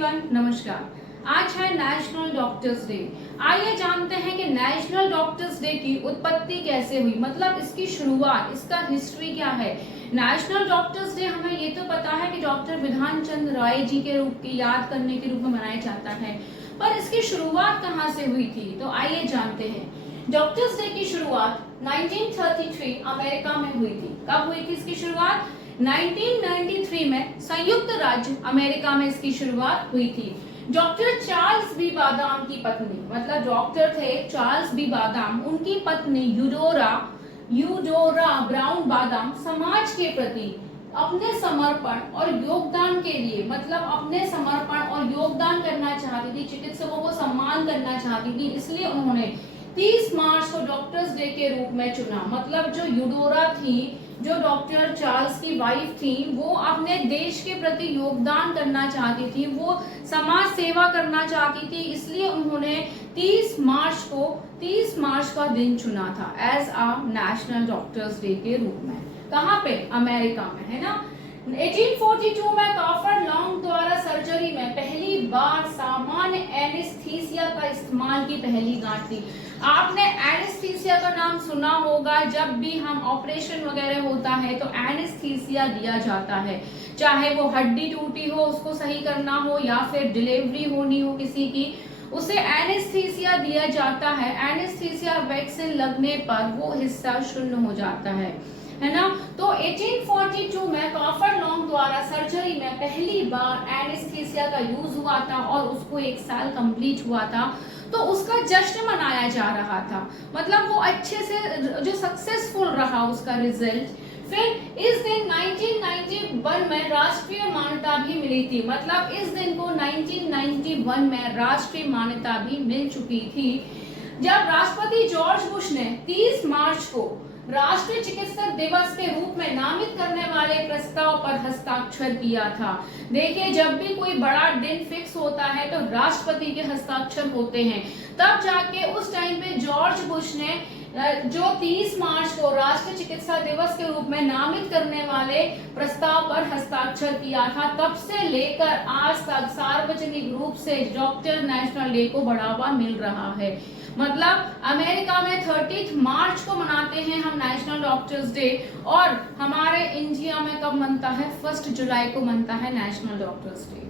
Everyone, नमस्कार। आज है नेशनल डॉक्टर्स डे। आइए जानते हैं कि नेशनल डॉक्टर्स डे की उत्पत्ति कैसे हुई, मतलब इसकी शुरुआत, इसका हिस्ट्री क्या है। नेशनल डॉक्टर्स डे हमें ये तो पता है कि डॉक्टर विधान चंद्र राय जी के रूप की याद करने के रूप में मनाया जाता है, पर इसकी शुरुआत कहाँ से हुई थी, तो आइए जानते हैं। डॉक्टर्स डे की शुरुआत 1933 अमेरिका में हुई थी। कब हुई थी इसकी शुरुआत? 1993 में संयुक्त राज्य अमेरिका में इसकी शुरुआत हुई थी। डॉक्टर चार्ल्स बी बादाम की पत्नी, मतलब डॉक्टर थे चार्ल्स बी बादाम, उनकी पत्नी यूडोरा ब्राउन बादाम समाज के प्रति अपने समर्पण और योगदान के लिए, मतलब अपने समर्पण और योगदान करना चाहती थी, चिकित्सकों को सम्मान करना चाहती थी, इसलिए उन्होंने 30 मार्च को डॉक्टर्स डे के रूप में चुना। मतलब जो यूडोरा थी, जो डॉक्टर चार्ल्स की वाइफ थी, वो अपने देश के प्रति योगदान करना चाहती थी, वो समाज सेवा करना चाहती थी, इसलिए उन्होंने 30 मार्च का दिन चुना था as a national doctors day के रूप में। कहाँ पे? अमेरिका में, है ना। 1842 में कॉफर लॉन्ग द्वारा सर्जरी में पहली बार सामान्य एनेस्थीसिया का इस्तेमाल की पहली गांठ थी। आपने एनेस्थीसिया का नाम सुना होगा, जब भी हम ऑपरेशन वगैरह होता है तो एनेस्थीसिया दिया जाता है, चाहे वो हड्डी टूटी हो उसको सही करना हो या फिर डिलीवरी होनी हो किसी की, उसे एनेस्थीसिया दिया जाता है। एनेस्थीसिया वैक्सीन लगने पर वो हिस्सा शून्य हो जाता है ना। तो 1842 में कॉफर लॉन्ग द्वारा सर्जरी में पहली बार एनेस्थीसिया का यूज हुआ था और उसको 1 साल कंप्लीट हुआ था, तो उसका जश्न मनाया जा रहा था। मतलब वो अच्छे से जो सक्सेसफुल रहा उसका रिजल्ट। फिर इस दिन 1991 में राष्ट्रीय मान्यता भी मिली थी। मतलब इस दिन को 1991 में राष्ट्रीय मान्यता भी मिल चुकी थी, जब राष्ट्रपति जॉर्ज बुश ने 30 मार्च को राष्ट्रीय चिकित्सक दिवस के रूप में नामित करने वाले प्रस्ताव पर हस्ताक्षर किया था। देखिए, जब भी कोई बड़ा दिन फिक्स होता है तो राष्ट्रपति के हस्ताक्षर होते हैं। तब जाके उस टाइम पे जॉर्ज बुश ने जो 30 मार्च को राष्ट्रीय चिकित्सा दिवस के रूप में नामित करने वाले प्रस्ताव पर हस्ताक्षर किया था, तब से लेकर आज तक सार्वजनिक रूप से डॉक्टर नेशनल डे को बढ़ावा मिल रहा है। मतलब अमेरिका में 30 मार्च को मनाते हैं हम नेशनल डॉक्टर्स डे, और हमारे इंडिया में कब मनता है? 1 जुलाई को मनता है नेशनल डॉक्टर्स डे।